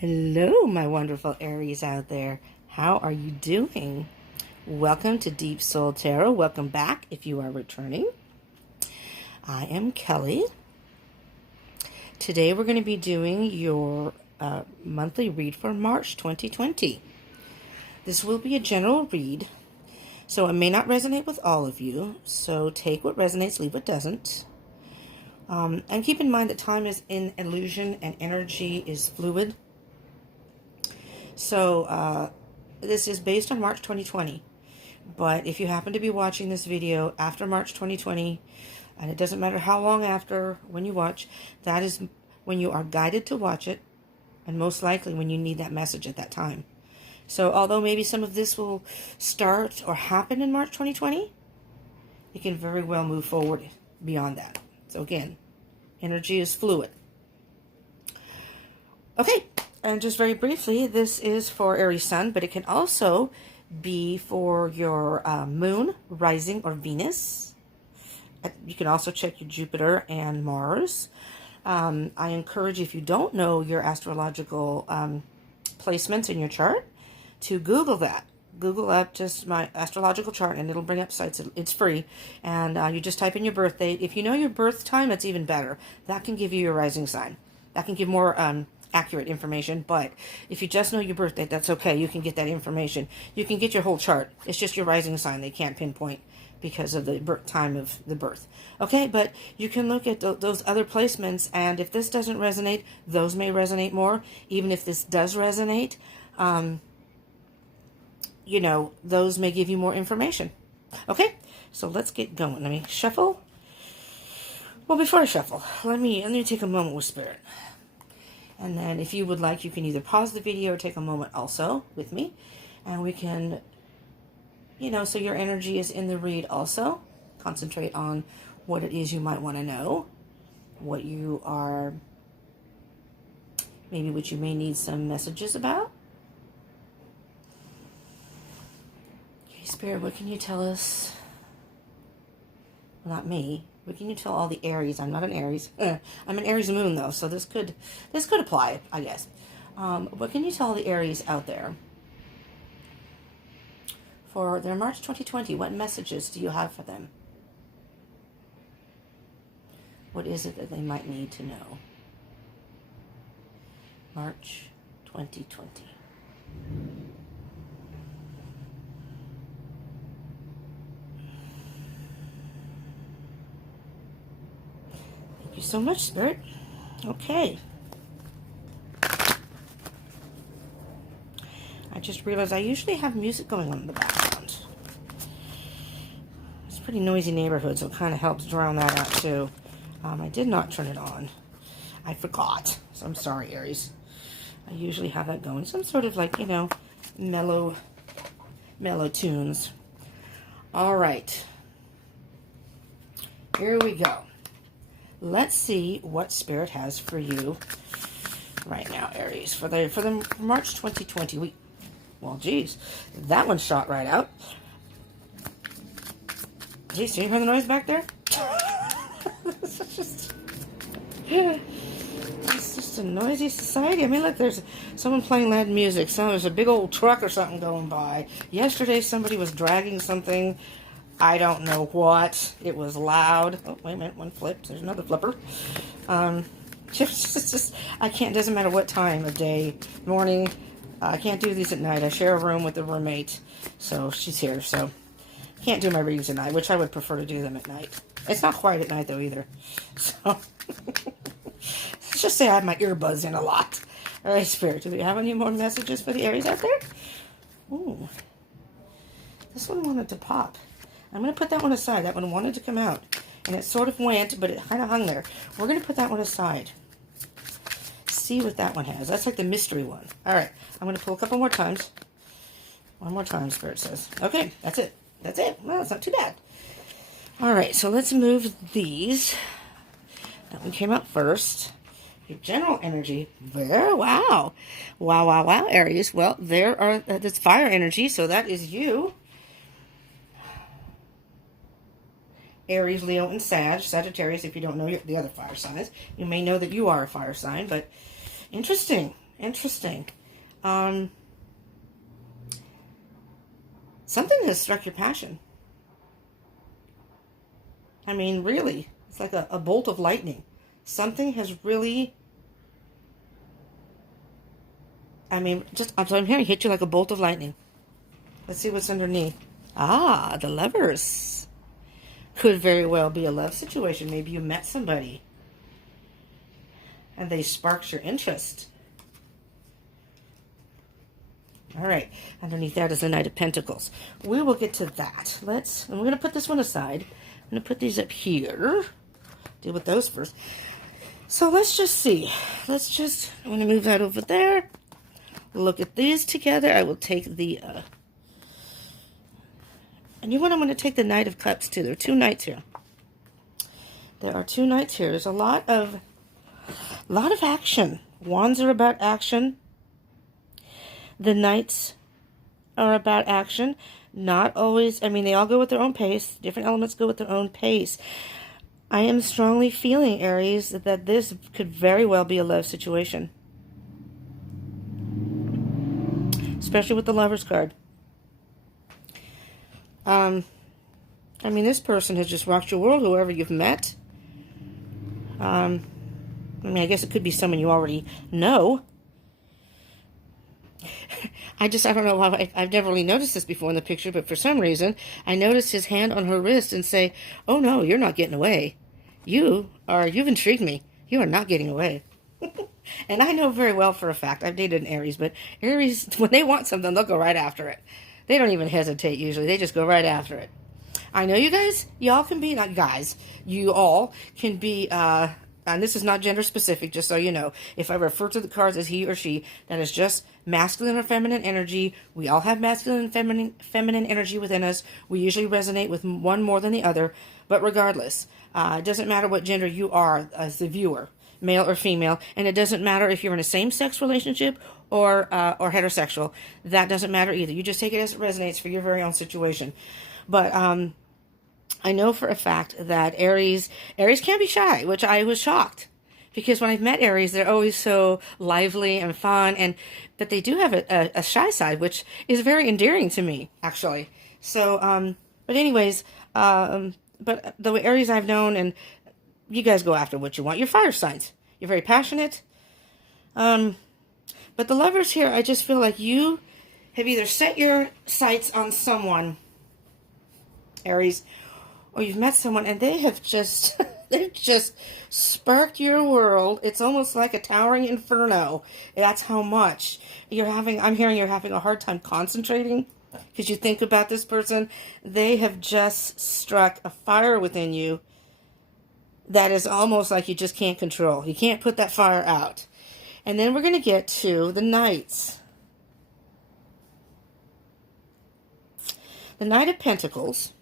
Hello, my wonderful Aries out there. How are you doing? Welcome to Deep Soul Tarot. Welcome back if you are returning. I am Kelly. Today we're going to be doing your monthly read for March 2020. This will be a general read, so it may not resonate with all of you. So take what resonates, leave what doesn't. And keep in mind that time is an illusion and energy is fluid. So this is based on March 2020. But if you happen to be watching this video after March 2020, and it doesn't matter how long after when you watch, that is when you are guided to watch it, and most likely when you need that message at that time. So although maybe some of this will start or happen in March 2020, it can very well move forward beyond that. So again, energy is fluid. Okay, and just very briefly, this is for Aries Sun, but it can also be for your Moon, Rising, or Venus. You can also check your Jupiter and Mars. I encourage, if you don't know your astrological placements in your chart, to Google that. Google up just my astrological chart and it'll bring up sites. It's free. And you just type in your birth date. If you know your birth time, that's even better. That can give you your rising sign. That can give more accurate information. But if you just know your birth date, that's okay. You can get that information. You can get your whole chart. It's just your rising sign they can't pinpoint because of the time of the birth. Okay, but you can look at those other placements, and if this doesn't resonate, those may resonate more. Even if this does resonate, you know, those may give you more information. Okay, so let's get going. Let me shuffle. Well, before I shuffle, let me take a moment with Spirit. And then if you would like, you can either pause the video or take a moment also with me. And we can, you know, so your energy is in the read also. Concentrate on what it is you might want to know. What you are, maybe what you may need some messages about. Okay, Spirit, what can you tell us? Well, not me. What can you tell all the Aries? I'm not an Aries. I'm an Aries moon, though, so this could apply, I guess. What can you tell all the Aries out there for their March 2020? What messages do you have for them? What is it that they might need to know? March 2020. Thank you so much, Spirit. Okay. I just realized I usually have music going on in the background. It's a pretty noisy neighborhood, so it kind of helps drown that out too. I did not turn it on. I forgot. So I'm sorry, Aries. I usually have that going. Some sort of like, you know, mellow tunes. All right. Here we go. Let's see what Spirit has for you right now, Aries. For the March 2020 well, geez, that one shot right out. Geez, can you hear the noise back there? It's just a noisy society. I mean, look, there's someone playing loud music. There's a big old truck or something going by. Yesterday, somebody was dragging something. I don't know what. It was loud. Oh, wait a minute. One flipped. There's another flipper. Just, I can't, doesn't matter what time of day, morning. I can't do these at night. I share a room with a roommate. So she's here. So can't do my readings at night, which I would prefer to do them at night. It's not quiet at night, though, either. So let's just say I have my earbuds in a lot. All right, Spirit, do we have any more messages for the Aries out there? Ooh. This one wanted to pop. I'm going to put that one aside. That one wanted to come out. And it sort of went, but it kind of hung there. We're going to put that one aside. See what that one has. That's like the mystery one. All right. I'm going to pull a couple more times. One more time, Spirit says. Okay, that's it. That's it. Well, it's not too bad. All right, so let's move these. That one came out first. Your general energy. There, wow. Wow, wow, wow, Aries. Well, that's fire energy, so that is you. Aries, Leo, and Sagittarius, if you don't know the other fire signs. You may know that you are a fire sign, but interesting. Interesting. Something has struck your passion. I mean, really, it's like a bolt of lightning. Something has really, I mean, I'm hearing hit you like a bolt of lightning. Let's see what's underneath. Ah, the Lovers. Could very well be a love situation. Maybe you met somebody and they sparked your interest. All right, underneath that is the Knight of Pentacles. We will get to that. And we're going to put this one aside. I'm going to put these up here. Deal with those first. So let's just see. I'm going to move that over there. Look at these together. I will take the, and you know what? I'm going to take the Knight of Cups too. There are two Knights here. There are two Knights here. There's a lot of action. Wands are about action. The Knights are about action. Not always, I mean, they all go at their own pace. Different elements go at their own pace. I am strongly feeling, Aries, that this could very well be a love situation. Especially with the Lovers card. I mean, this person has just rocked your world, whoever you've met. I mean, I guess it could be someone you already know. I don't know why, I've never really noticed this before in the picture, but for some reason, I noticed his hand on her wrist and say, oh no, you're not getting away. You've intrigued me. You are not getting away. And I know very well for a fact, I've dated an Aries, but Aries, when they want something, they'll go right after it. They don't even hesitate usually. They just go right after it. I know you guys, y'all can be, not guys, you all can be, and this is not gender specific, just so you know. If I refer to the cards as he or she, that is just masculine or feminine energy. We all have masculine and feminine energy within us. We usually resonate with one more than the other. But regardless, it doesn't matter what gender you are as the viewer, male or female. And it doesn't matter if you're in a same-sex relationship or heterosexual. That doesn't matter either. You just take it as it resonates for your very own situation. But I know for a fact that Aries can be shy, which I was shocked. Because when I've met Aries, they're always so lively and fun, but they do have a shy side, which is very endearing to me, actually. So, but anyways, but the Aries I've known, and you guys go after what you want. You're fire signs. You're very passionate. But the Lovers here, I just feel like you have either set your sights on someone, Aries, or you've met someone and they have just, they've just sparked your world. It's almost like a towering inferno. That's how much I'm hearing you're having a hard time concentrating because you think about this person. They have just struck a fire within you that is almost like you just can't control. You can't put that fire out. And then we're going to get to the Knights. The Knight of Pentacles.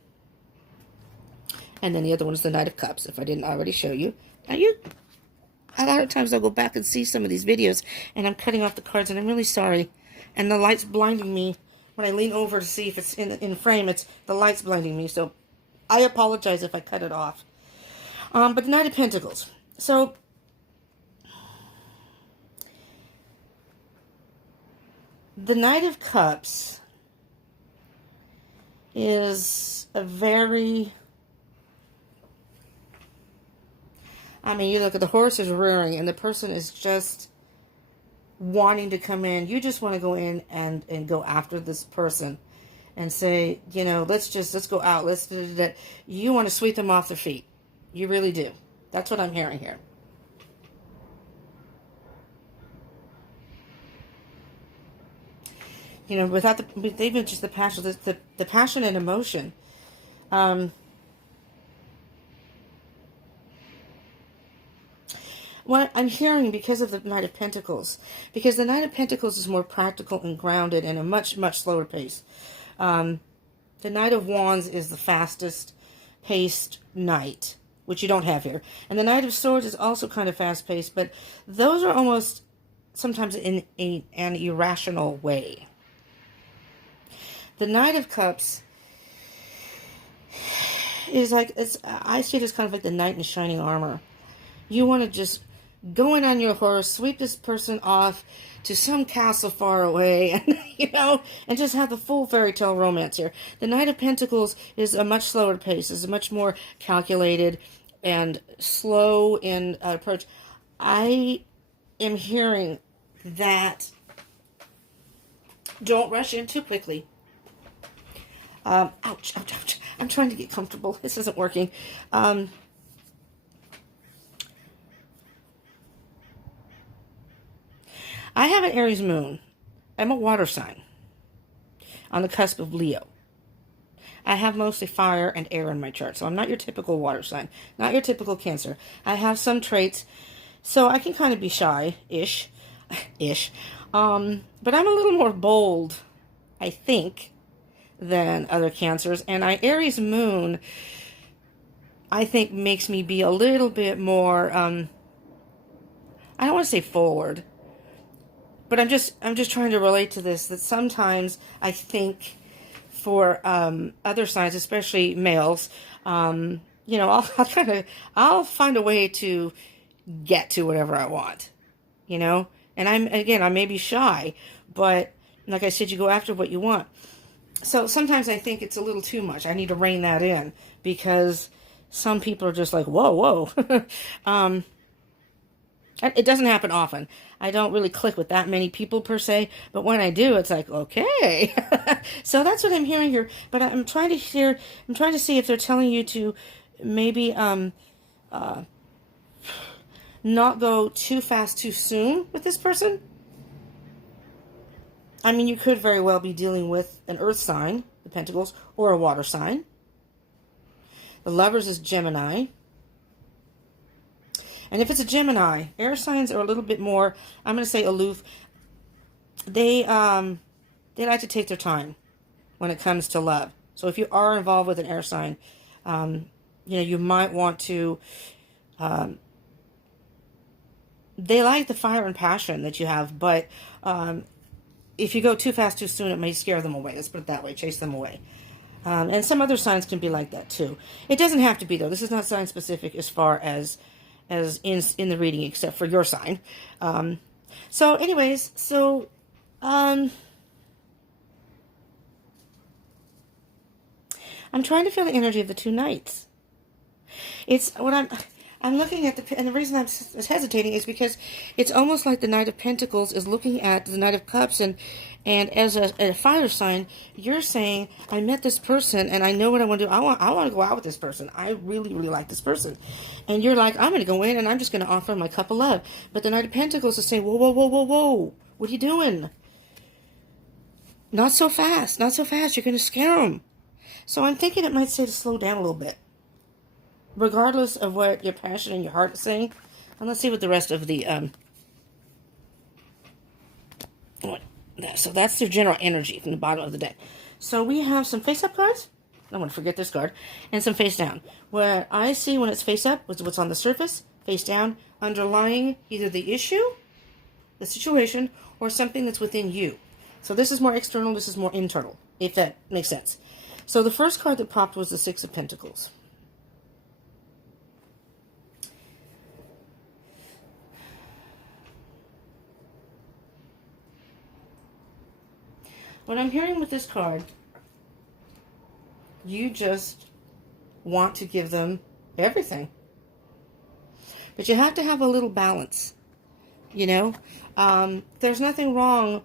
And then the other one is the Knight of Cups, if I didn't already show you. Now, a lot of times I'll go back and see some of these videos, and I'm cutting off the cards, and I'm really sorry. And the light's blinding me. When I lean over to see if it's in frame, the light's blinding me. So I apologize if I cut it off. But the Knight of Pentacles. So, the Knight of Cups is a very... I mean, you look at the horse is rearing and the person is just wanting to come in. You just want to go in and go after this person and say, you know, let's go out. Let's do that. You want to sweep them off their feet. You really do. That's what I'm hearing here. You know, without even just the passion, the passion and emotion. What I'm hearing because of the Knight of Pentacles, because the Knight of Pentacles is more practical and grounded and a much, much slower pace. The Knight of Wands is the fastest paced knight, which you don't have here. And the Knight of Swords is also kind of fast paced, but those are almost sometimes in an irrational way. The Knight of Cups is like, I see it as kind of like the knight in shining armor. You want to just go in on your horse, sweep this person off to some castle far away, and and just have the full fairy tale romance here. The Knight of Pentacles is a much slower pace, is a much more calculated and slow in approach. I am hearing that don't rush in too quickly. Ouch, ouch, ouch. I'm trying to get comfortable. This isn't working. I have an Aries moon. I'm a water sign on the cusp of Leo. I have mostly fire and air in my chart, so I'm not your typical water sign, not your typical Cancer. I have some traits, so I can kind of be shy-ish, but I'm a little more bold, I think, than other Cancers, and Aries moon, I think, makes me be a little bit more, I don't want to say forward, but I'm just trying to relate to this, that sometimes I think for other signs, especially males, I'll find a way to get to whatever I want, and I may be shy, but like I said, you go after what you want. So sometimes I think it's a little too much. I need to rein that in, because some people are just like, whoa. It doesn't happen often. I don't really click with that many people per se, but when I do, it's like, okay. So that's what I'm hearing here. But I'm trying to see if they're telling you to maybe not go too fast too soon with this person. I mean, you could very well be dealing with an earth sign, the Pentacles, or a water sign. The Lovers is Gemini. And if it's a Gemini, air signs are a little bit more, I'm going to say, aloof. They like to take their time when it comes to love. So if you are involved with an air sign, you might want to, they like the fire and passion that you have, but if you go too fast too soon, it may scare them away. Let's put it that way, chase them away. And some other signs can be like that too. It doesn't have to be, though. This is not sign specific as far as in the reading, except for your sign. So anyways, I'm trying to feel the energy of the two knights. It's what I'm looking at, and the reason I'm hesitating is because it's almost like the Knight of Pentacles is looking at the Knight of Cups, and as a fire sign, you're saying, I met this person, and I know what I want to do. I want to go out with this person. I really, really like this person. And you're like, I'm going to go in, and I'm just going to offer my cup of love. But the Knight of Pentacles is saying, whoa, whoa, whoa, whoa, whoa. What are you doing? Not so fast. Not so fast. You're going to scare them. So I'm thinking it might say to slow down a little bit, regardless of what your passion and your heart is saying. And let's see what the rest of the so that's their general energy from the bottom of the deck. So we have some face-up cards. I don't want to forget this card. And some face-down. What I see when it's face-up is what's on the surface. Face-down, underlying either the issue, the situation, or something that's within you. So this is more external, this is more internal, if that makes sense. So the first card that popped was the Six of Pentacles. What I'm hearing with this card, you just want to give them everything. But you have to have a little balance, There's nothing wrong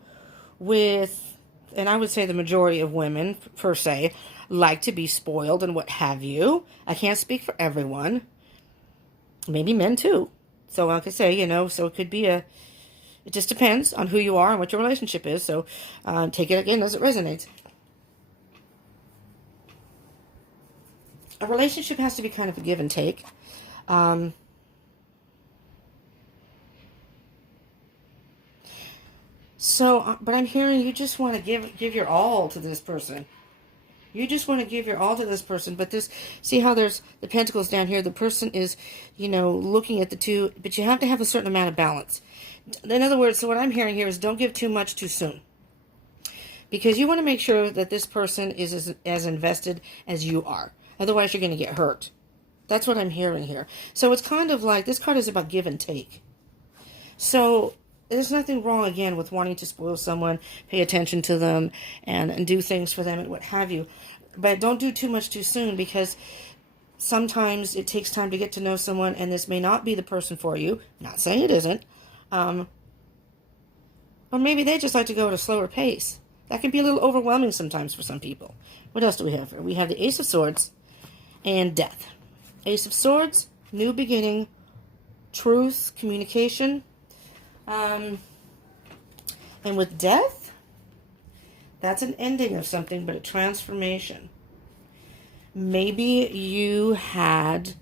with, and I would say the majority of women, per se, like to be spoiled and what have you. I can't speak for everyone. Maybe men too. So like I say, so it could be it just depends on who you are and what your relationship is. So take it again as it resonates. A relationship has to be kind of a give and take. But I'm hearing you just want to give your all to this person. You just want to give your all to this person. But see how there's the pentacles down here. The person is, looking at the two, but you have to have a certain amount of balance. In other words, so what I'm hearing here is don't give too much too soon. Because you want to make sure that this person is as invested as you are. Otherwise, you're going to get hurt. That's what I'm hearing here. So it's kind of like, this card is about give and take. So there's nothing wrong, again, with wanting to spoil someone, pay attention to them, and do things for them and what have you. But don't do too much too soon, because sometimes it takes time to get to know someone, and this may not be the person for you. Not saying it isn't. Or maybe they just like to go at a slower pace. That can be a little overwhelming sometimes for some people. What else do we have here? We have the Ace of Swords and Death. Ace of Swords, new beginning, truth, communication. And with Death, that's an ending of something, but a transformation. Maybe you had,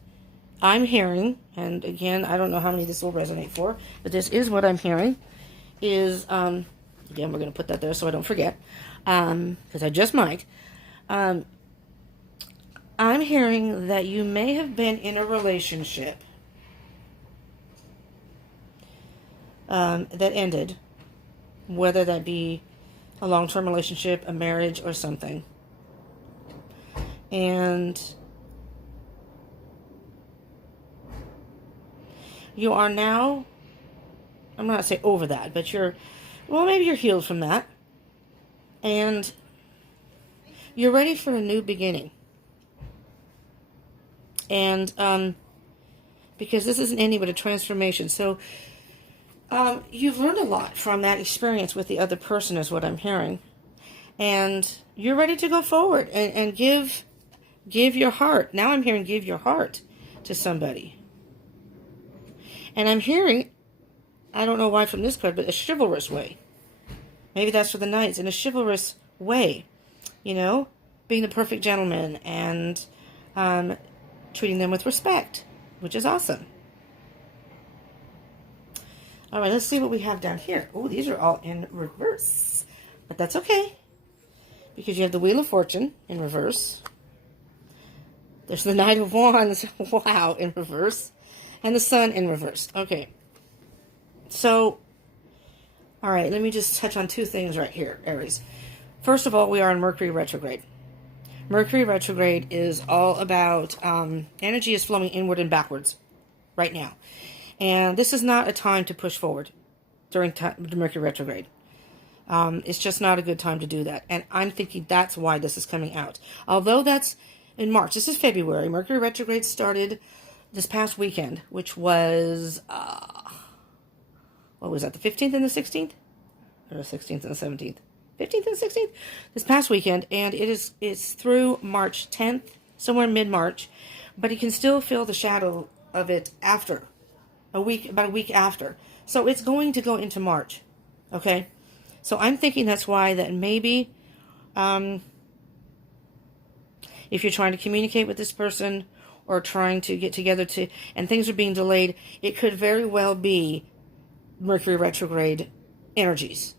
I'm hearing, and again, I don't know how many this will resonate for, but this is what I'm hearing, is, again, we're going to put that there so I don't forget, because I just might. I'm hearing that you may have been in a relationship that ended, whether that be a long-term relationship, a marriage, or something. And you are now, I'm not going to say over that, but maybe you're healed from that. And you're ready for a new beginning. And because this isn't ending but a transformation. So you've learned a lot from that experience with the other person, is what I'm hearing. And you're ready to go forward and give your heart. Now I'm hearing give your heart to somebody. And I'm hearing, I don't know why from this card, but a chivalrous way. Maybe that's for the Knights, in a chivalrous way. You know, being the perfect gentleman and treating them with respect, which is awesome. All right, let's see what we have down here. Oh, these are all in reverse. But that's okay, because you have the Wheel of Fortune in reverse. There's the Knight of Wands, wow, in reverse. And the Sun in reverse. Okay. So, all right, let me just touch on two things right here, Aries. First of all, we are in Mercury retrograde. Mercury retrograde is all about, energy is flowing inward and backwards right now. And this is not a time to push forward during the Mercury retrograde. It's just not a good time to do that. And I'm thinking that's why this is coming out. Although that's in March. This is February. Mercury retrograde started this past weekend, which was, what was that, the 15th and the 16th? Or the 16th and the 17th? 15th and 16th? This past weekend, and it's through March 10th, somewhere mid-March, but you can still feel the shadow of it after, about a week after. So it's going to go into March, okay? So I'm thinking that's why that maybe, if you're trying to communicate with this person or trying to get together and things are being delayed, it could very well be Mercury retrograde energies.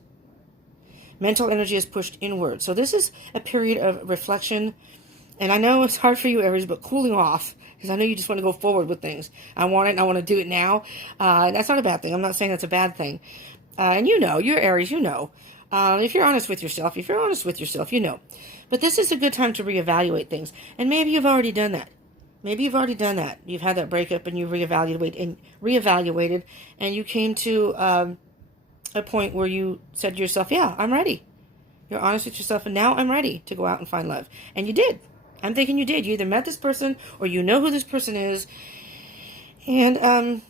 Mental energy is pushed inward. So this is a period of reflection. And I know it's hard for you, Aries, but cooling off, because I know you just want to go forward with things. I want it, and I want to do it now. That's not a bad thing. I'm not saying that's a bad thing. And you know, you're Aries, you know. If you're honest with yourself, you know. But this is a good time to reevaluate things. And maybe you've already done that. You've had that breakup and you reevaluated, and you came to a point where you said to yourself, yeah, I'm ready. You're honest with yourself, and now I'm ready to go out and find love. And you did. I'm thinking you did. You either met this person or you know who this person is. And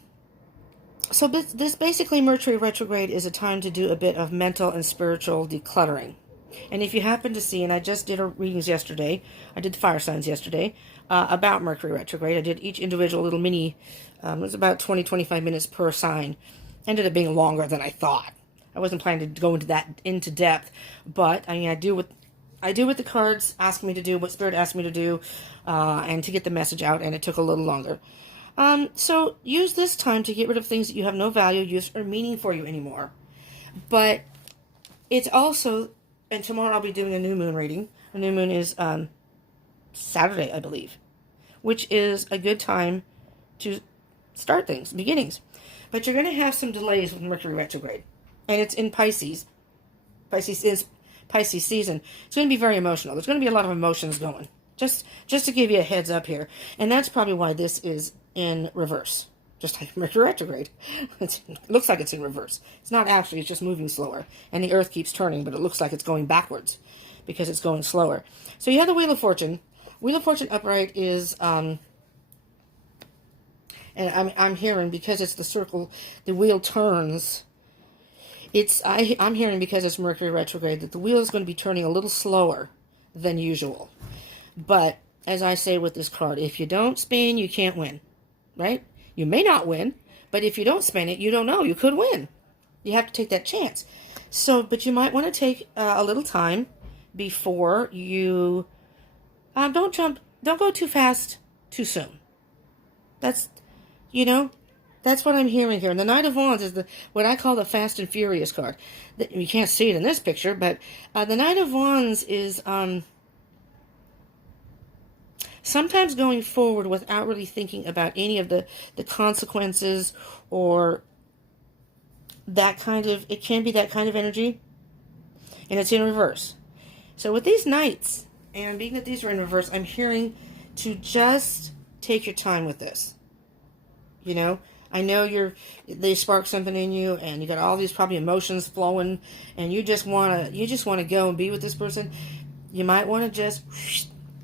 so this basically, Mercury retrograde is a time to do a bit of mental and spiritual decluttering. And if you happen to see, and I just did readings yesterday, I did the fire signs yesterday, about Mercury retrograde. I did each individual little mini, it was about 20-25 minutes per sign. Ended up being longer than I thought. I wasn't planning to go into depth, but I mean, I do what the cards ask me to do, what Spirit asked me to do, and to get the message out, and it took a little longer. So use this time to get rid of things that you have no value, use, or meaning for you anymore. But it's also, and tomorrow I'll be doing a new moon reading. The new moon is Saturday, I believe, which is a good time to start things, beginnings. But you're going to have some delays with Mercury retrograde. And it's in Pisces. Pisces is Pisces season. It's going to be very emotional. There's going to be a lot of emotions going. Just to give you a heads up here. And that's probably why this is in reverse. just like Mercury retrograde. It looks like it's in reverse. It's not actually, it's just moving slower. And the Earth keeps turning, but it looks like it's going backwards because it's going slower. So you have the Wheel of Fortune. Wheel of Fortune upright is, and I'm hearing, because it's the circle, the wheel turns. I'm hearing, because it's Mercury retrograde, that the wheel is going to be turning a little slower than usual. But, as I say with this card, if you don't spin, you can't win. Right? You may not win, but if you don't spin it, you don't know. You could win. You have to take that chance. So, but you might want to take a little time before you... don't go too fast too soon. That's what I'm hearing here. And the Knight of Wands is what I call the Fast and Furious card. You can't see it in this picture, but the Knight of Wands is sometimes going forward without really thinking about any of the consequences or that kind of, it can be that kind of energy. And it's in reverse. So with these Knights, and being that these are in reverse, I'm hearing to just take your time with this. I know they spark something in you, and you got all these probably emotions flowing, and you just want to go and be with this person. You might want to just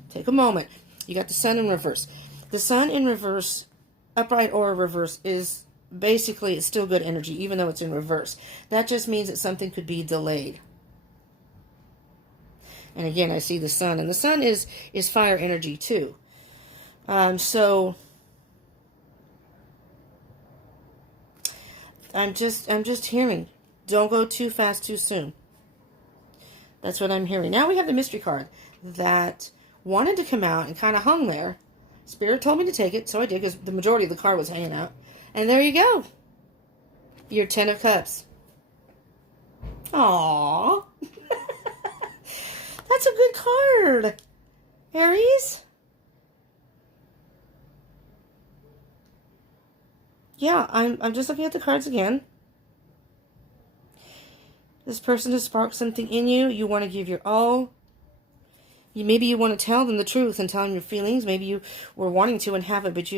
take a moment. You got the Sun in reverse. The Sun in reverse, upright or reverse, is basically, it's still good energy, even though it's in reverse. That just means that something could be delayed. And again, I see the Sun, and the Sun is fire energy too. So I'm just hearing, don't go too fast too soon. That's what I'm hearing. Now we have the mystery card that wanted to come out and kind of hung there. Spirit told me to take it, so I did, because the majority of the card was hanging out. And there you go. Your 10 of Cups. Aww. That's a good card, Aries. Yeah, I'm just looking at the cards again. This person has sparked something in you. You want to give your all. Maybe you want to tell them the truth and tell them your feelings. Maybe you were wanting to and haven't, but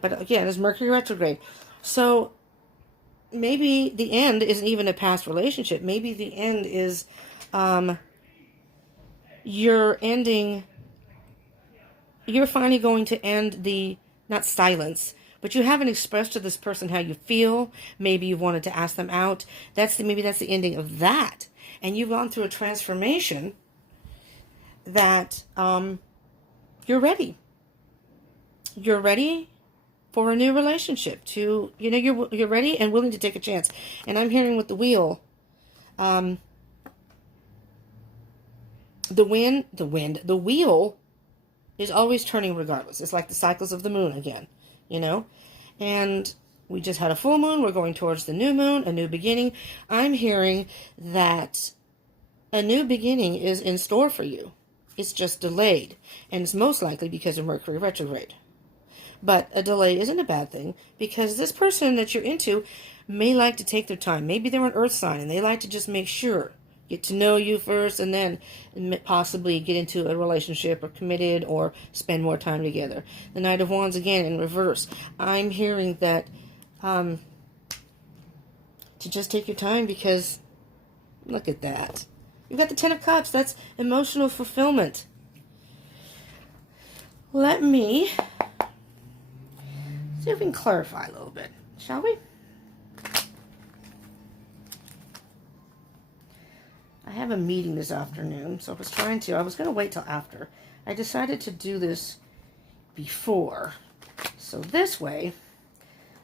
but again, it's Mercury retrograde. So maybe the end isn't even a past relationship. Maybe the end is you're finally going to end the, not silence, but you haven't expressed to this person how you feel. Maybe you wanted to ask them out. Maybe that's the ending of that. And you've gone through a transformation that you're ready. You're ready for a new relationship. You're ready and willing to take a chance. And I'm hearing with the wheel, the wheel is always turning regardless. It's like the cycles of the moon again, and we just had a full moon. We're going towards the new moon, a new beginning. I'm hearing that a new beginning is in store for you. It's just delayed, and it's most likely because of Mercury retrograde. But a delay isn't a bad thing, because this person that you're into may like to take their time. Maybe they're an earth sign, and they like to just make sure, get to know you first, and then possibly get into a relationship or committed or spend more time together. The Knight of Wands, again, in reverse. I'm hearing that to just take your time, because look at that. You've got the 10 of Cups. That's emotional fulfillment. Let me see if we can clarify a little bit, shall we? I have a meeting this afternoon, so I was going to wait till after. I decided to do this before. So this way,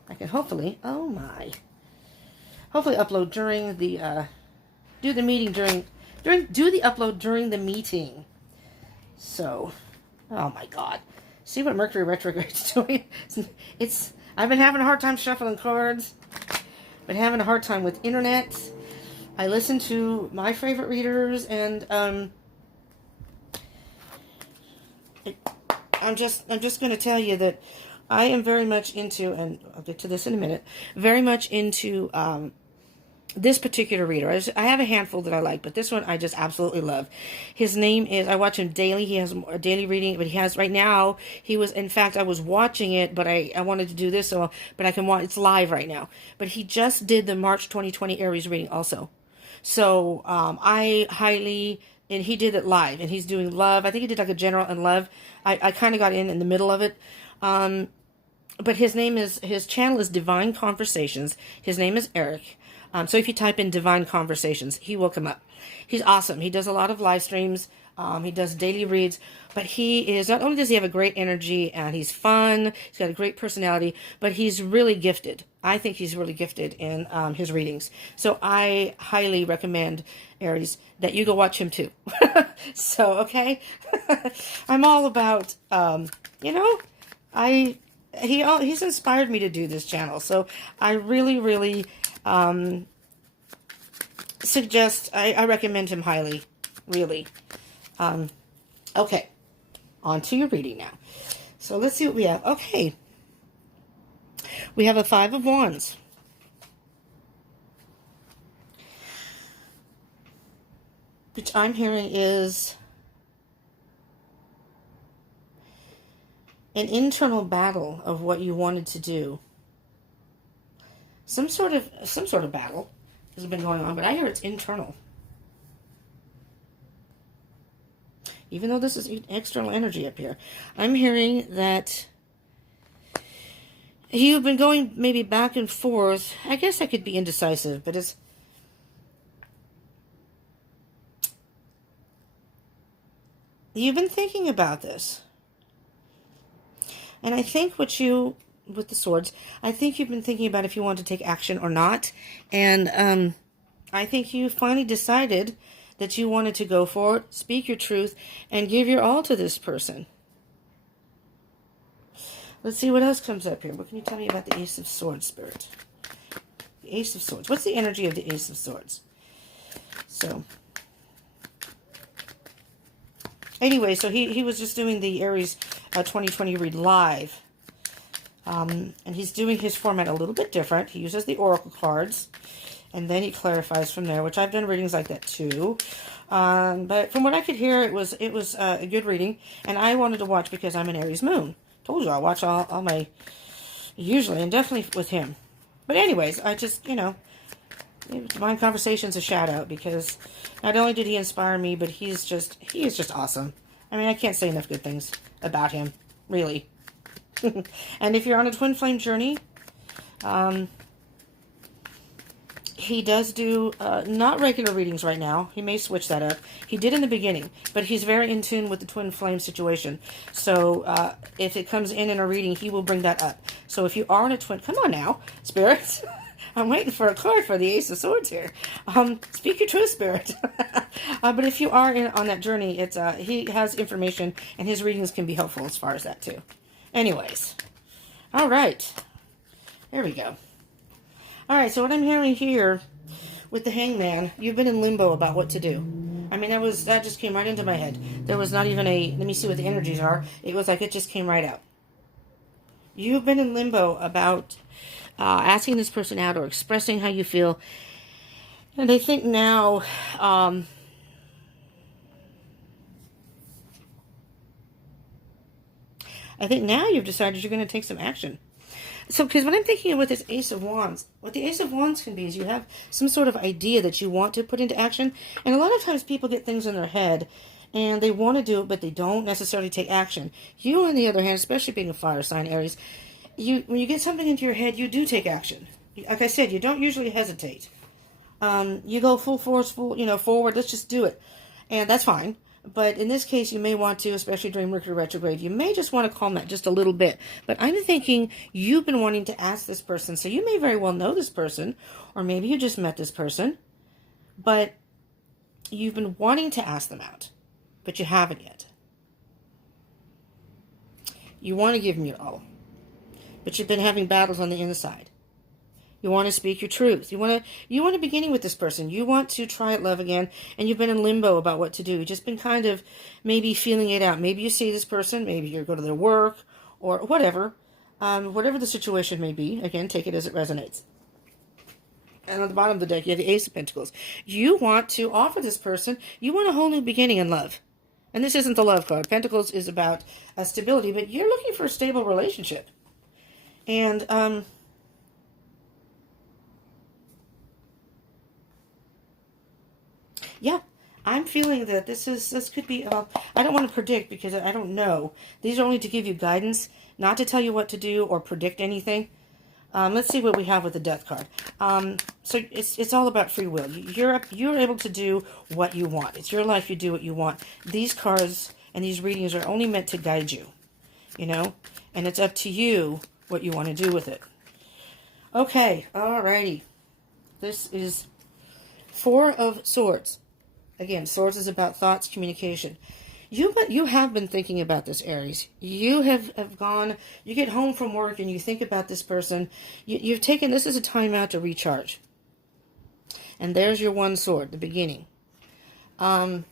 I can hopefully upload during the, do the upload during the meeting. So, oh my God. See what Mercury retrograde is doing? I've been having a hard time shuffling cards. Been having a hard time with internet. I listen to my favorite readers, and I'm just going to tell you that I am very much into, and I'll get to this in a minute, very much into this particular reader. I have a handful that I like, but this one I just absolutely love. His name is, I watch him daily. He has a daily reading, but he has right now, he was, in fact, I was watching it, but I wanted to do this, so, but I can watch, it's live right now. But he just did the March 2020 Aries reading also. So I highly, and he did it live, and he's doing love. I think he did like a general and love. I kind of got in the middle of it. But his name is, his channel is Divine Conversations. His name is Eric. So if you type in Divine Conversations, he will come up. He's awesome. He does a lot of live streams. He does daily reads, but he is, not only does he have a great energy and he's fun, he's got a great personality, but he's really gifted. I think he's really gifted in his readings. So I highly recommend, Aries, that you go watch him too. So, okay. I'm all about, you know, he's inspired me to do this channel. So I really, really, suggest, I recommend him highly, really. Okay, on to your reading now. So let's see what we have. Okay, we have a Five of Wands. Which I'm hearing is an internal battle of what you wanted to do. Some sort of battle has been going on, but I hear it's internal. Even though this is external energy up here, I'm hearing that you've been going maybe back and forth. I guess I could be indecisive, but it's, you've been thinking about this. And I think with the swords, I think you've been thinking about if you want to take action or not. And I think you finally decided that you wanted to go for it, speak your truth, and give your all to this person. Let's see what else comes up here. What can you tell me about the Ace of Swords, Spirit? The Ace of Swords. What's the energy of the Ace of Swords? So, anyway, so he was just doing the Aries 2020 read live. And he's doing his format a little bit different. He uses the Oracle cards. And then he clarifies from there, which I've done readings like that too. But from what I could hear, it was a good reading. And I wanted to watch because I'm an Aries moon. Told you I watch all my, usually, and definitely with him. But anyways, I just, you know, Divine Conversations a shout out because not only did he inspire me, but he is just awesome. I mean, I can't say enough good things about him, really. And if you're on a twin flame journey, he does do not regular readings right now. He may switch that up. He did in the beginning, but he's very in tune with the twin flame situation. So if it comes in a reading, he will bring that up. So if you are in a twin, come on now, Spirit. I'm waiting for a card for the Ace of Swords here. Speak your truth, Spirit. But if you are on that journey, it's he has information, and his readings can be helpful as far as that too. Anyways, all right, there we go. All right, so what I'm hearing here with the Hangman, you've been in limbo about what to do. I mean, that just came right into my head. There was not even a, let me see what the energies are. It was like it just came right out. You've been in limbo about asking this person out or expressing how you feel. And I think now, you've decided you're going to take some action. So, because what I'm thinking with this Ace of Wands, what the Ace of Wands can be is you have some sort of idea that you want to put into action. And a lot of times people get things in their head and they want to do it, but they don't necessarily take action. You, on the other hand, especially being a fire sign, Aries, when you get something into your head, you do take action. Like I said, you don't usually hesitate. You go full force, forward, let's just do it. And that's fine. But in this case, you may want to, especially during Mercury retrograde, you may just want to calm that just a little bit. But I'm thinking you've been wanting to ask this person, so you may very well know this person, or maybe you just met this person, but you've been wanting to ask them out, but you haven't yet. You want to give them your all, but you've been having battles on the inside. You want to speak your truth. You want to beginning with this person. You want to try at love again, and you've been in limbo about what to do. You've just been kind of maybe feeling it out. Maybe you see this person. Maybe you go to their work or whatever. Whatever the situation may be. Again, take it as it resonates. And on the bottom of the deck, you have the Ace of Pentacles. You want to offer this person, you want a whole new beginning in love. And this isn't the love card. Pentacles is about stability, but you're looking for a stable relationship. And, yeah, I'm feeling that this could be, I don't want to predict because I don't know. These are only to give you guidance, not to tell you what to do or predict anything. Let's see what we have with the Death card. So it's all about free will. You're able to do what you want. It's your life. You do what you want. These cards and these readings are only meant to guide you, you know, and it's up to you what you want to do with it. Okay, alrighty. This is Four of Swords. Again, Swords is about thoughts, communication. You have been thinking about this, Aries. You have gone, you get home from work and you think about this person. You've taken, this is a time out to recharge. And there's your one sword, the beginning. Yeah,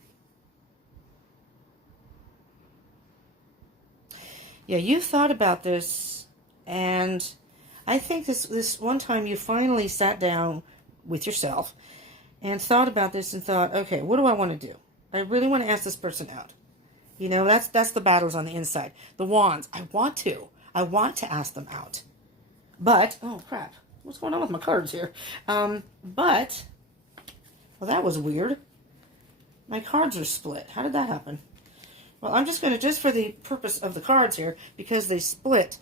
you've thought about this, and I think this one time you finally sat down with yourself and thought about this and thought, okay, what do I want to do? I really want to ask this person out. You know, that's the battles on the inside. The Wands, I want to ask them out. But, oh crap, what's going on with my cards here? Well, that was weird. My cards are split. How did that happen? Well, I'm just going to, just for the purpose of the cards here, because they split.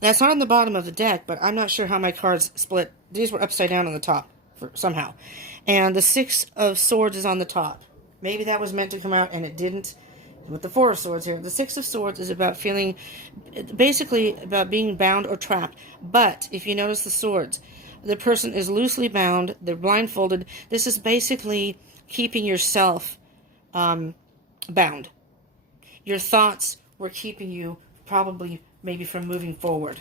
That's not on the bottom of the deck, but I'm not sure how my cards split. These were upside down on the top, somehow. And the Six of Swords is on the top. Maybe that was meant to come out and it didn't. With the Four of Swords here, the Six of Swords is about feeling, basically about being bound or trapped. But if you notice the swords, the person is loosely bound, they're blindfolded. This is basically keeping yourself bound. Your thoughts were keeping you probably maybe from moving forward.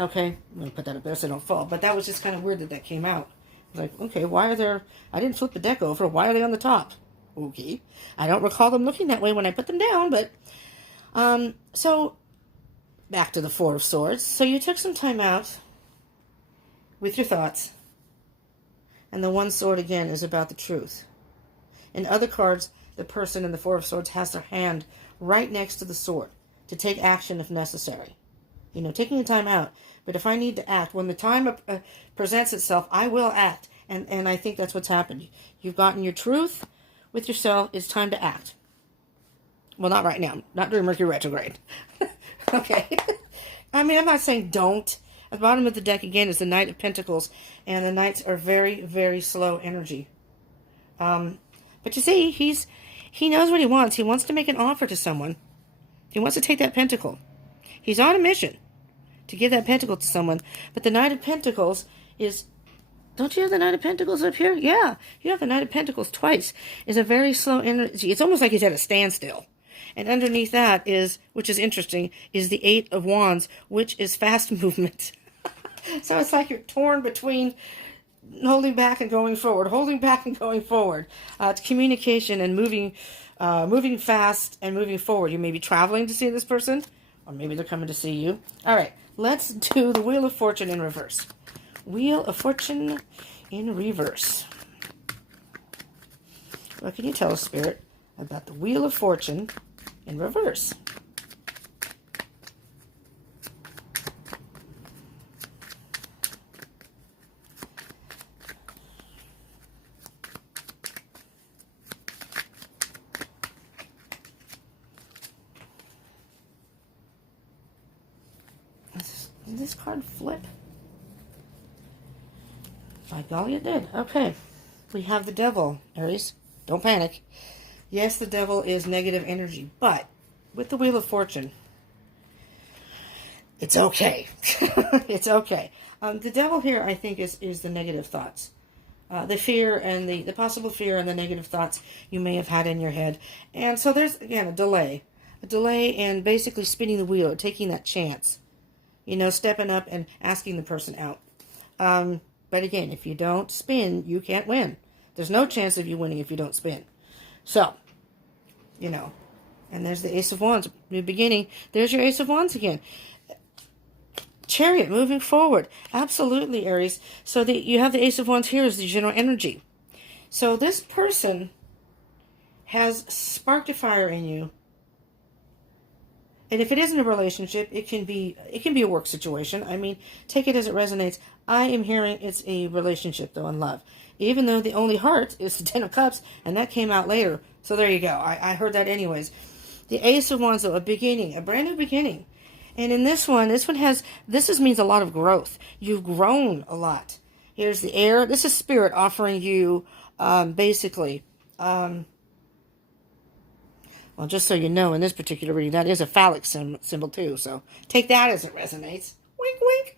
Okay, I'm going to put that up there so I don't fall. But that was just kind of weird that came out. Like, okay, why are there, I didn't flip the deck over, why are they on the top? Okay, I don't recall them looking that way when I put them down, but, so, back to the Four of Swords. So you took some time out with your thoughts, and the one sword, again, is about the truth. In other cards, the person in the Four of Swords has their hand right next to the sword to take action if necessary. You know, taking the time out. But if I need to act, when the time presents itself, I will act. And I think that's what's happened. You've gotten your truth with yourself. It's time to act. Well, not right now. Not during Mercury retrograde. Okay. I mean, I'm not saying don't. At the bottom of the deck, again, is the Knight of Pentacles. And the Knights are very, very slow energy. But you see, he knows what he wants. He wants to make an offer to someone. He wants to take that pentacle. He's on a mission to give that pentacle to someone. But the Knight of Pentacles is... Don't you have the Knight of Pentacles up here? Yeah, you have the Knight of Pentacles twice. Is a very slow energy. It's almost like he's at a standstill. And underneath that is, which is interesting, is the Eight of Wands, which is fast movement. So it's like you're torn between holding back and going forward, holding back and going forward. It's communication and moving fast and moving forward. You may be traveling to see this person, or maybe they're coming to see you. All right, let's do the Wheel of Fortune in reverse. Wheel of Fortune in reverse. What can you tell us, Spirit, about the Wheel of Fortune in reverse? Did this card flip? By golly, it did. Okay. We have the Devil, Aries. Don't panic. Yes, the Devil is negative energy, but with the Wheel of Fortune, it's okay. It's okay. The Devil here, I think, is the negative thoughts. The fear and the possible fear and the negative thoughts you may have had in your head. And so there's, again, a delay. A delay in basically spinning the wheel, taking that chance. You know, stepping up and asking the person out. But again, if you don't spin, you can't win. There's no chance of you winning if you don't spin. So, you know, and there's the Ace of Wands, new beginning. There's your Ace of Wands again. Chariot, moving forward. Absolutely, Aries. So you have the Ace of Wands here as the general energy. So this person has sparked a fire in you. And if it isn't a relationship, it can be a work situation. I mean, take it as it resonates. I am hearing it's a relationship, though, in love. Even though the only heart is the Ten of Cups, and that came out later. So there you go. I heard that anyways. The Ace of Wands, though, a beginning, a brand new beginning. And in this means a lot of growth. You've grown a lot. Here's the air. This is Spirit offering you, basically, well, just so you know, in this particular reading, that is a phallic symbol too. So take that as it resonates. Wink, wink.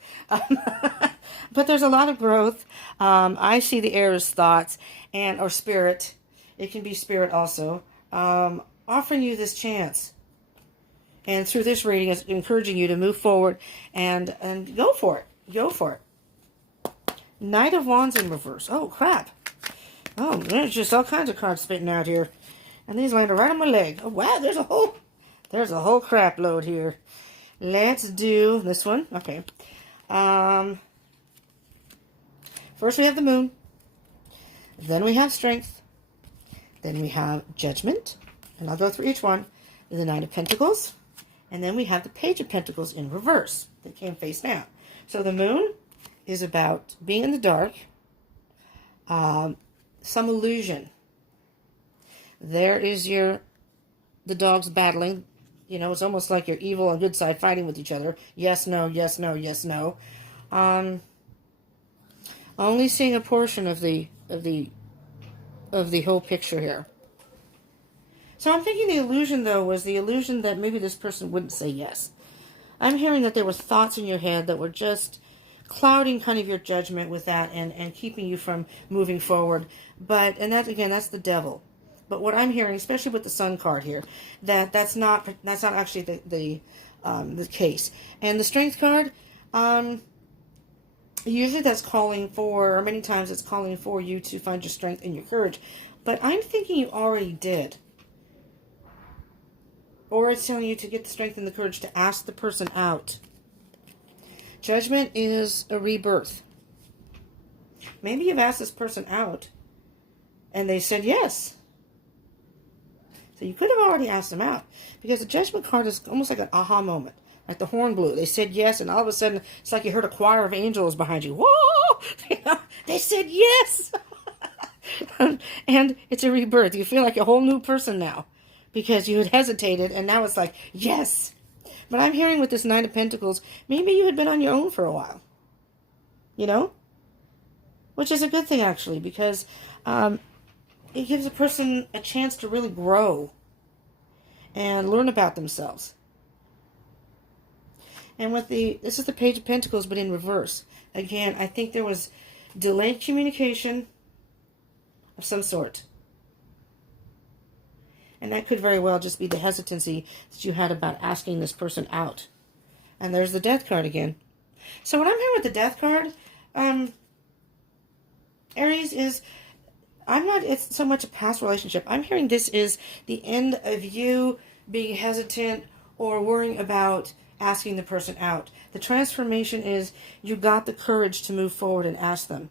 But there's a lot of growth. I see the air as thoughts or spirit. It can be spirit also. Offering you this chance. And through this reading, it's encouraging you to move forward and go for it. Go for it. Knight of Wands in reverse. Oh, crap. Oh, there's just all kinds of cards spitting out here. And these landed right on my leg. Oh, wow, there's a whole crap load here. Let's do this one. Okay. First we have the Moon. Then we have Strength. Then we have Judgment. And I'll go through each one. The Knight of Pentacles. And then we have the Page of Pentacles in reverse. That came face down. So the Moon is about being in the dark. Some illusion. There is the dogs battling. You know, it's almost like your evil and good side fighting with each other. Yes, no, yes, no, yes, no. Only seeing a portion of the whole picture here. So I'm thinking the illusion, though, was the illusion that maybe this person wouldn't say yes. I'm hearing that there were thoughts in your head that were just clouding kind of your judgment with that and keeping you from moving forward. And that, again, that's the devil. But what I'm hearing, especially with the Sun card here, that's not actually the case. And the Strength card, usually that's calling for, or many times it's calling for you to find your strength and your courage. But I'm thinking you already did. Or it's telling you to get the strength and the courage to ask the person out. Judgment is a rebirth. Maybe you've asked this person out and they said yes. So you could have already asked them out. Because the Judgment card is almost like an aha moment. Like the horn blew. They said yes, and all of a sudden, it's like you heard a choir of angels behind you. Whoa! You know, they said yes! And it's a rebirth. You feel like a whole new person now. Because you had hesitated, and now it's like, yes! But I'm hearing with this Knight of Pentacles, maybe you had been on your own for a while. You know? Which is a good thing, actually, because it gives a person a chance to really grow and learn about themselves. And with this is the Page of Pentacles, but in reverse. Again, I think there was delayed communication of some sort. And that could very well just be the hesitancy that you had about asking this person out. And there's the Death card again. So what I'm hearing with the Death card, Aries, is it's so much a past relationship. I'm hearing this is the end of you being hesitant or worrying about asking the person out. The transformation is you got the courage to move forward and ask them.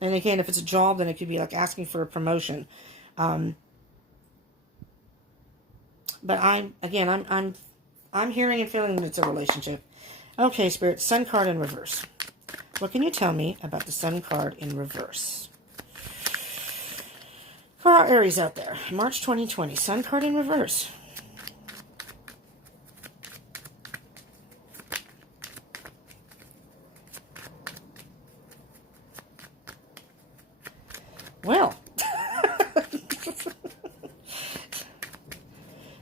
And again, if it's a job, then it could be like asking for a promotion. But I'm hearing and feeling that it's a relationship. Okay, Spirit, Sun card in reverse. What can you tell me about the Sun card in reverse? For our Aries out there, March 2020, Sun card in reverse. Well,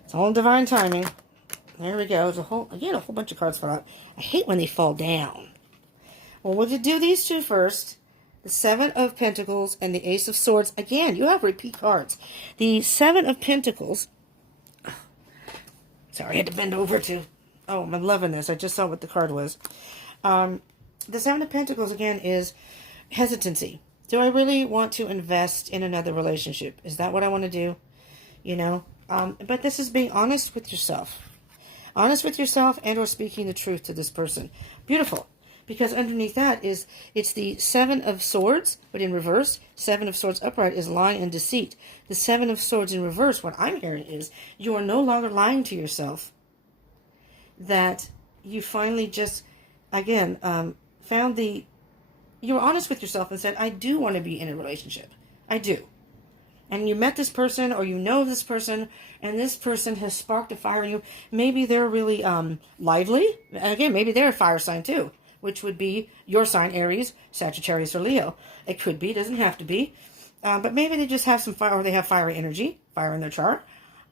it's all in divine timing. There we go. There's a whole bunch of cards fall out. I hate when they fall down. Well, we'll do these two first. The Seven of Pentacles and the Ace of Swords. Again, you have repeat cards. The Seven of Pentacles. Sorry, I had to bend over to. Oh, I'm loving this. I just saw what the card was. The Seven of Pentacles, again, is hesitancy. Do I really want to invest in another relationship? Is that what I want to do? You know? But this is being honest with yourself. Honest with yourself and or speaking the truth to this person. Beautiful. Because underneath that is, it's the Seven of Swords, but in reverse. Seven of Swords upright is lying and deceit. The Seven of Swords in reverse, what I'm hearing is, you are no longer lying to yourself. That you finally just, again, found the, you were honest with yourself and said, I do want to be in a relationship. I do. And you met this person, or you know this person, and this person has sparked a fire in you. Maybe they're really lively. And again, maybe they're a fire sign too, which would be your sign, Aries, Sagittarius, or Leo. It could be, doesn't have to be. But maybe they just have some fire, or they have fiery energy, fire in their chart.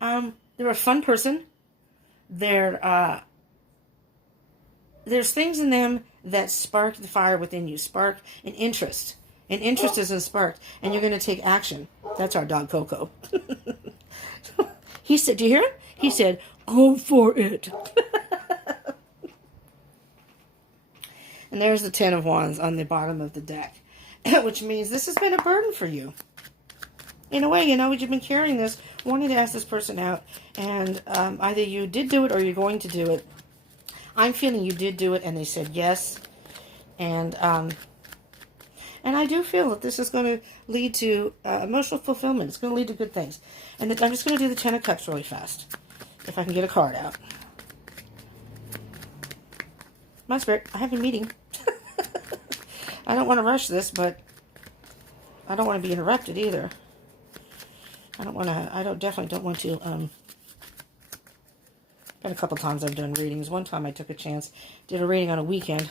They're a fun person. There's things in them that spark the fire within you, spark an interest. An interest is sparked, and you're going to take action. That's our dog, Coco. He said, do you hear him? He said, go for it. And there's the Ten of Wands on the bottom of the deck, which means this has been a burden for you. In a way, you know, you've been carrying this, wanting to ask this person out, and either you did do it or you're going to do it. I'm feeling you did do it, and they said yes. And I do feel that this is going to lead to emotional fulfillment. It's going to lead to good things. And I'm just going to do the Ten of Cups really fast, if I can get a card out. My Spirit, I have a meeting. I don't want to rush this, but I don't want to be interrupted either. Definitely don't want to, been a couple times I've done readings. One time I took a chance, did a reading on a weekend.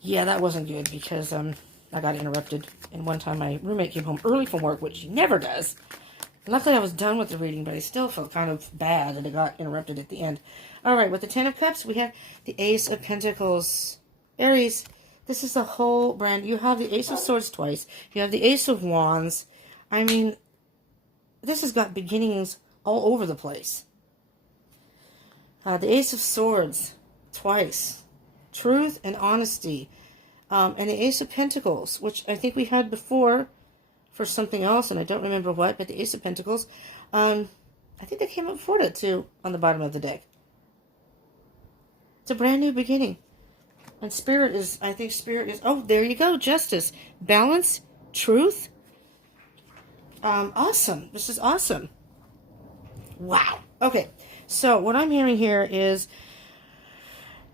Yeah, that wasn't good because, I got interrupted. And one time my roommate came home early from work, which she never does. Luckily I was done with the reading, but I still felt kind of bad that it got interrupted at the end. Alright, with the Ten of Cups, we have the Ace of Pentacles. Aries, this is a whole brand. You have the Ace of Swords twice. You have the Ace of Wands. I mean, this has got beginnings all over the place. The Ace of Swords twice. Truth and honesty. And the Ace of Pentacles, which I think we had before for something else, and I don't remember what, but the Ace of Pentacles, I think they came up before that too, on the bottom of the deck. It's a brand new beginning. And Spirit is, I think Spirit is, oh, there you go, Justice. Balance, truth. Awesome. This is awesome. Wow. Okay, so what I'm hearing here is,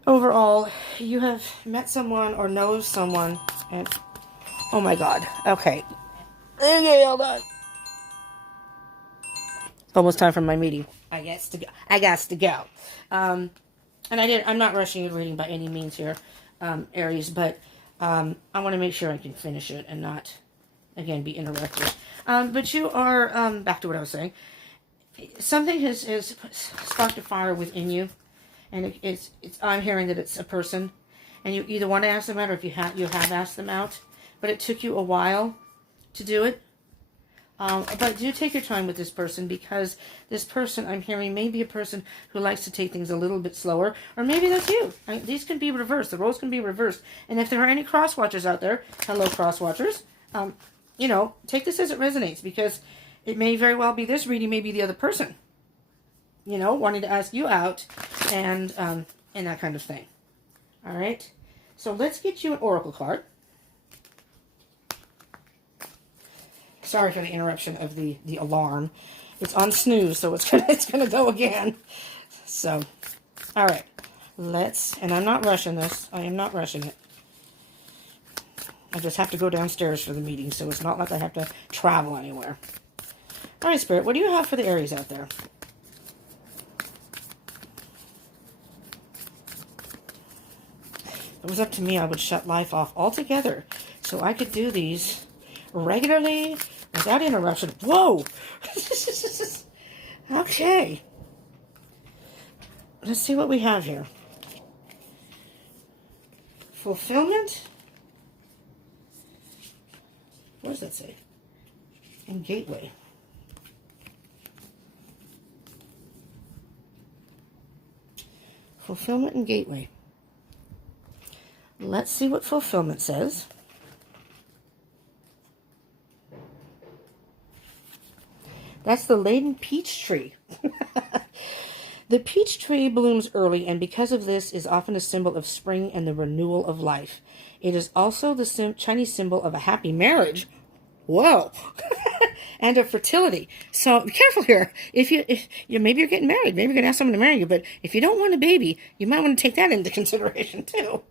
overall, you have met someone or know someone, and oh my God. Okay. Okay, hold on. Almost time for my meeting. I guess to go. And I'm not rushing your reading by any means here, Aries, but I want to make sure I can finish it and not, again, be interrupted. But you are, back to what I was saying, something has sparked a fire within you. And I'm hearing that it's a person, and you either want to ask them out, or if you have asked them out, but it took you a while to do it. But do take your time with this person, because this person I'm hearing may be a person who likes to take things a little bit slower, or maybe that's you. These can be reversed. The roles can be reversed. And if there are any cross watchers out there, hello cross watchers, you know, take this as it resonates, because it may very well be this reading, may be the other person. You know, wanting to ask you out, and that kind of thing. All right. So let's get you an oracle card. Sorry for the interruption of the alarm. It's on snooze, so it's gonna go again. So, all right. And I'm not rushing this. I am not rushing it. I just have to go downstairs for the meeting, so it's not like I have to travel anywhere. All right, Spirit, what do you have for the Aries out there? If it was up to me, I would shut life off altogether so I could do these regularly without interruption. Whoa! Okay. Let's see what we have here. Fulfillment. What does that say? And gateway. Fulfillment and gateway. Let's see what fulfillment says. That's the laden peach tree. The peach tree blooms early, and because of this is often a symbol of spring and the renewal of life. It is also the Chinese symbol of a happy marriage. Whoa. And of fertility. So be careful here. If you maybe you're getting married, maybe you're going to ask someone to marry you, but if you don't want a baby, you might want to take that into consideration too.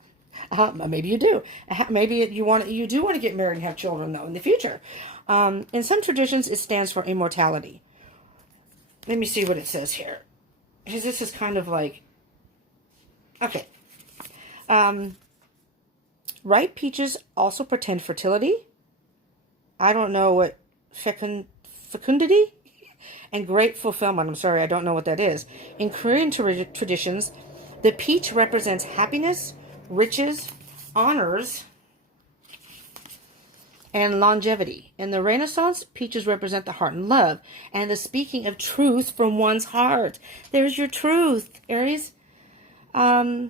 Maybe you do. Maybe you do want to get married and have children though in the future. In some traditions, it stands for immortality. Let me see what it says here, because this is kind of like, okay. Ripe peaches also portend fertility. I don't know what fecundity and great fulfillment. I'm sorry, I don't know what that is. In Korean traditions, the peach represents happiness, riches, honors, and longevity. In the Renaissance, peaches represent the heart and love, and the speaking of truth from one's heart. There's your truth, Aries. So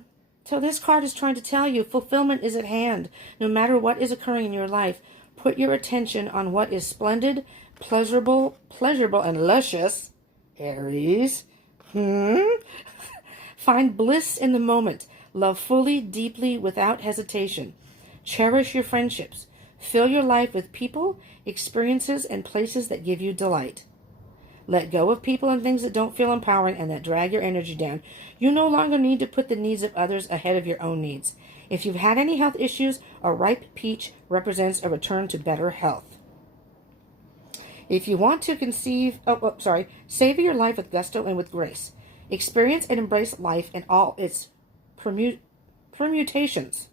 this card is trying to tell you fulfillment is at hand. No matter what is occurring in your life, put your attention on what is splendid, pleasurable, and luscious, Aries. Find bliss in the moment. Love fully, deeply, without hesitation. Cherish your friendships. Fill your life with people, experiences, and places that give you delight. Let go of people and things that don't feel empowering and that drag your energy down. You no longer need to put the needs of others ahead of your own needs. If you've had any health issues, a ripe peach represents a return to better health. If you want to savor your life with gusto and with grace. Experience and embrace life in all its permutations.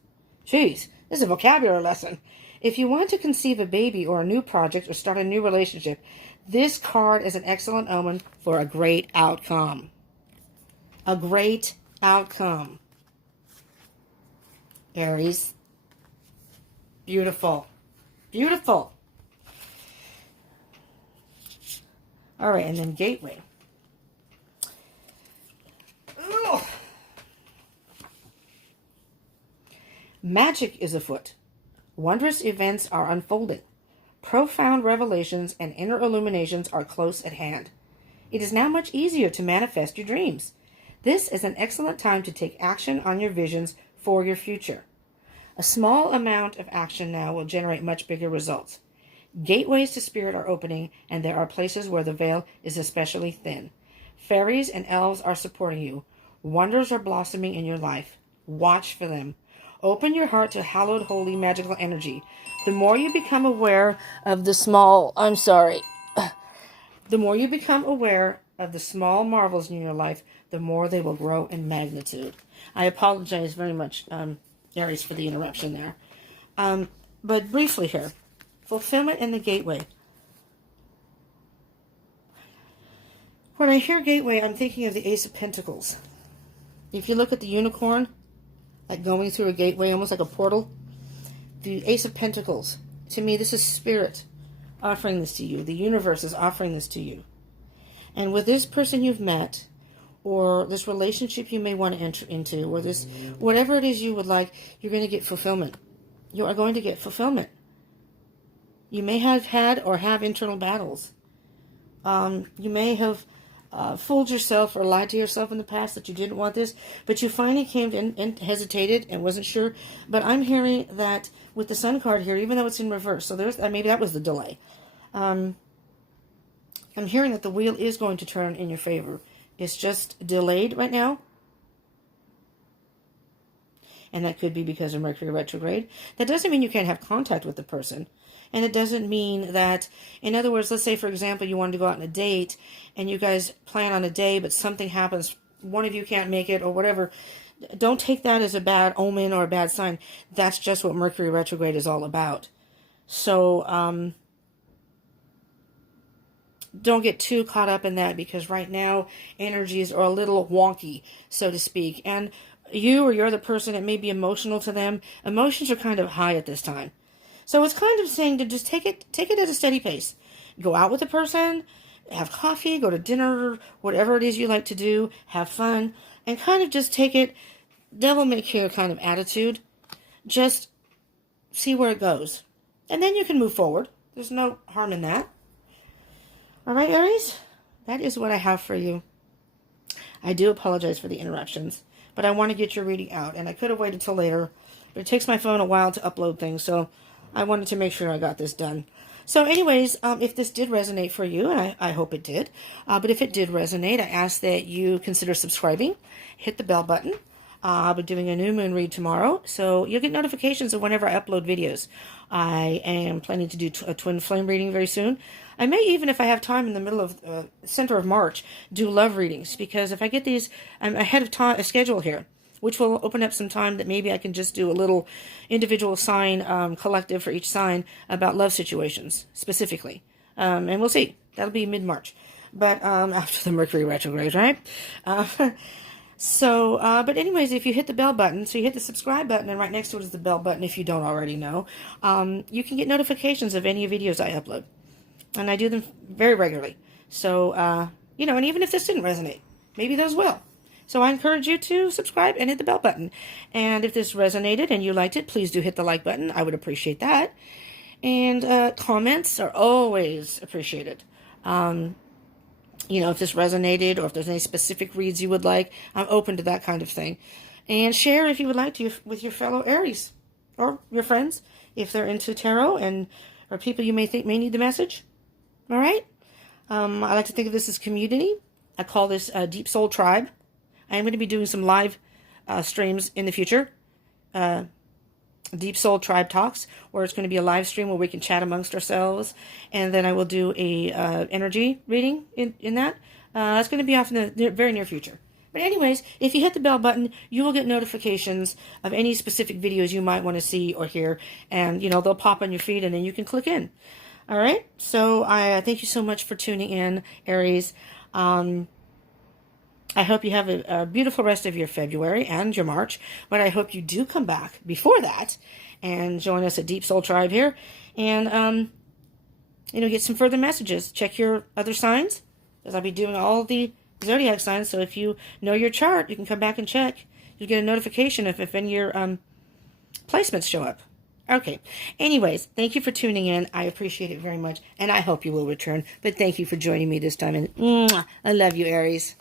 Jeez, this is a vocabulary lesson. If you want to conceive a baby or a new project or start a new relationship, this card is an excellent omen for a great outcome. A great outcome. Aries. Beautiful. Beautiful. All right, and then Gateway. Ugh. Magic is afoot. Wondrous events are unfolding. Profound revelations and inner illuminations are close at hand. It is now much easier to manifest your dreams. This is an excellent time to take action on your visions for your future. A small amount of action now will generate much bigger results. Gateways to spirit are opening, and there are places where the veil is especially thin. Fairies and elves are supporting you. Wonders are blossoming in your life. Watch for them. Open your heart to hallowed, holy, magical energy. The more you become aware of the small marvels in your life, the more they will grow in magnitude. I apologize very much, Aries, for the interruption there. But briefly here, fulfillment in the gateway. When I hear gateway, I'm thinking of the Ace of Pentacles. If you look at the unicorn, like going through a gateway, almost like a portal, the Ace of Pentacles, to me, this is spirit offering this to you. The universe is offering this to you. And with this person you've met, or this relationship you may want to enter into, or this, whatever it is you would like, you're going to get fulfillment. You are going to get fulfillment. You may have had or have internal battles. You may have fooled yourself or lied to yourself in the past that you didn't want this, but you finally came in and hesitated and wasn't sure. But I'm hearing that with the Sun card here, even though it's in reverse, so there's maybe that was the delay. I'm hearing that the wheel is going to turn in your favor. It's just delayed right now. And that could be because of Mercury retrograde. That doesn't mean you can't have contact with the person. And it doesn't mean that, in other words, let's say, for example, you wanted to go out on a date and you guys plan on a day, but something happens, one of you can't make it or whatever. Don't take that as a bad omen or a bad sign. That's just what Mercury retrograde is all about. So, don't get too caught up in that, because right now energies are a little wonky, so to speak. And you or your other person, it may be emotional to them. Emotions are kind of high at this time. So it's kind of saying to just take it at a steady pace. Go out with the person, have coffee, go to dinner, whatever it is you like to do, have fun, and kind of just take it devil may care kind of attitude. Just see where it goes. And then you can move forward. There's no harm in that. All right, Aries, that is what I have for you. I do apologize for the interruptions, but I want to get your reading out, and I could have waited till later, but it takes my phone a while to upload things, so I wanted to make sure I got this done. So anyways, if this did resonate for you, and I hope it did, but if it did resonate, I ask that you consider subscribing, hit the bell button. I'll be doing a new moon read tomorrow, so you'll get notifications of whenever I upload videos. I am planning to do a twin flame reading very soon. I may even, if I have time in the middle of center of March, do love readings, because if I get these, I'm ahead of time, a schedule here, which will open up some time that maybe I can just do a little individual sign collective for each sign about love situations specifically. And we'll see. That'll be mid-March, but after the Mercury retrograde, right? But anyways, if you hit the bell button, so you hit the subscribe button, and right next to it is the bell button if you don't already know, you can get notifications of any videos I upload. And I do them very regularly. So, and even if this didn't resonate, maybe those will. So I encourage you to subscribe and hit the bell button. And if this resonated and you liked it, please do hit the like button. I would appreciate that. And comments are always appreciated. If this resonated or if there's any specific reads you would like, I'm open to that kind of thing. And share if you would like to with your fellow Aries or your friends if they're into tarot or people you may think may need the message. All right? I like to think of this as community. I call this Deep Soul Tribe. I am going to be doing some live streams in the future. Deep Soul Tribe Talks, where it's going to be a live stream where we can chat amongst ourselves, and then I will do a energy reading in that. It's going to be off in the very near future. But anyways, if you hit the bell button, you will get notifications of any specific videos you might want to see or hear, and they'll pop on your feed, and then you can click in. All right. So I thank you so much for tuning in, Aries. I hope you have a beautiful rest of your February and your March, but I hope you do come back before that and join us at Deep Soul Tribe here and, get some further messages. Check your other signs, because I'll be doing all the zodiac signs, so if you know your chart, you can come back and check. You'll get a notification if any of your placements show up. Okay. Anyways, thank you for tuning in. I appreciate it very much, and I hope you will return, but thank you for joining me this time, and I love you, Aries.